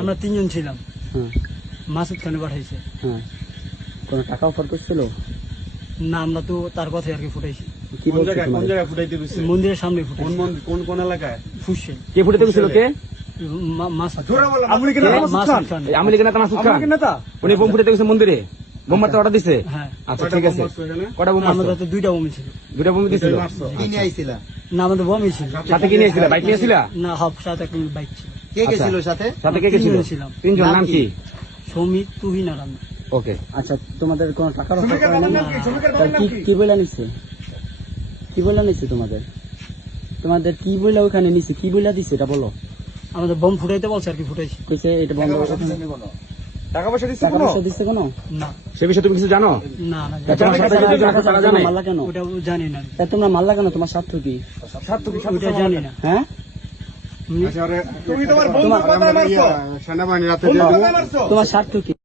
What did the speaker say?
আমরা তিনজন ছিলাম। হ্যাঁ মাসুদ খানে পাঠাইছে। হ্যাঁ কোনো টাকা অফার করছিল? না আমরা তো তার কথাই আর কি ফুটাইছি। কোন কোন মন্দিরের সামনে কোন কোন কোন এলাকায়? ফুসছে। কে ফুটে কে? উনি বোম ফুটে মন্দিরে। বোম মারতে অর্ডার দিছে? হ্যাঁ। আচ্ছা ঠিক আছে। কটা বোম আমাদের তো দুইটা বমি ছিল। দুটা বোম দিছিল? কি নিয়ে আইছিলা না আমাদের বমি ছিল। সাথে কি নিয়েছিল বাইক নিয়েছিল না হাফ সাথে বাইক ছিল। কে গেছিল সাথে? সাথে কে গেছিল তিনজন ছিলাম। তিনজন নাম কি? সমিত তুহিন আর আমি। ওকে। আচ্ছা তোমাদের কোনো টাকার অফার করে না? কি? বলে নিচ্ছে কি বলে নিচ্ছে তোমাদের? তোমাদের কি বলে ওখানে নিচ্ছে কি বলে দিচ্ছে এটা বলো। আমাদের বম ফুটাইতে বলছে আর কি ফুটাইছি। কইছে এটা বন্ধ টাকা পয়সা দিচ্ছে কোনো? পয়সা দিচ্ছে কোনো? না। সে বিষয়ে তুমি কিছু জানো? না না তোমার সাথে যদি টাকা তারা জানে? মারলা কেন? ওটা জানি না। তা তোমরা মারলা কেন? তোমার স্বার্থ কি? ওটা জানি না। হ্যাঁ? তুমি তোমার বন্ধুর কথা মারছো? সেনাবাহিনী রাতে বন্ধুর কথায় মারছো? তোমার স্বার্থ কি?